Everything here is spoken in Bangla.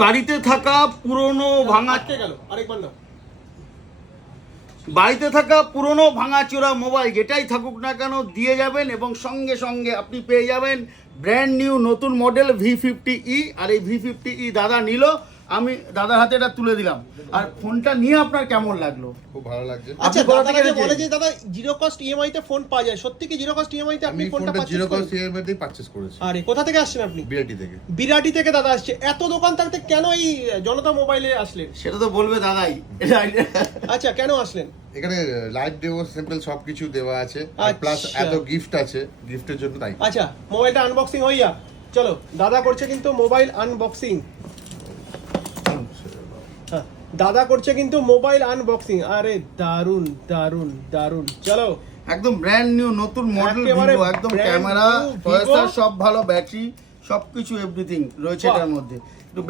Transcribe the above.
বাড়িতে থাকা পুরনো ভাঙা গেল আরেকবার না বাড়িতে থাকা পুরনো ভাঙাচোরা মোবাইল যেটাই থাকুক না কেন দিয়ে যাবেন, এবং সঙ্গে সঙ্গে আপনি পেয়ে যাবেন ব্র্যান্ড নিউ নতুন মডেল V50e। আর এই V50e দাদা নিল, আমি দাদার হাতে এটা তুলে দিলাম। আর ফোনটা নিয়ে আপনার কেমন লাগলো? খুব ভালো লাগছে। আচ্ছা, আপনি কোথা দাদা থেকে যে বলে নিয়েছেন? যে দাদা জিরো কস্ট ইএমআই তে ফোন পাওয়া যায়, সত্যি কি জিরো কস্ট ইএমআই তে আপনি আমি ফোনটা ফোনটা পাচ্ছেন? জিরো কস্ট ইএমআই তেই পারচেজ করেছি। আরে কোথা থেকে আসছেন আপনি? বিরাটি থেকে। বিরাটি থেকে দাদা আসছে। এত দোকান থাকতে কেন এই জনতা মোবাইলে আসলেন? সেটা তো বলবে দাদাই। আচ্ছা, কেন আসলেন? এখানে লাইভ ডেমো স্যাম্পল সবকিছু দেওয়া আছে, আর প্লাস আচ্ছা। এত গিফট আছে, গিফটের জন্য তাই। আচ্ছা, মোবাইলটা আনবক্সিং হইয়া চলো, দাদা করছে কিন্তু মোবাইল আনবক্সিং। হ্যাঁ, দাদা করছে কিন্তু মোবাইল আনবক্সিং। আরে দারুন দারুন দারুন, চলো। একদম ব্র্যান্ড নিউ নতুন মডেল একেবারে ভিভো, একদম brand camera new Vivo। Processor সব ভালো, ব্যাটারি সবকিছু এভরিথিং রয়েছে বাহ। এটার মধ্যে।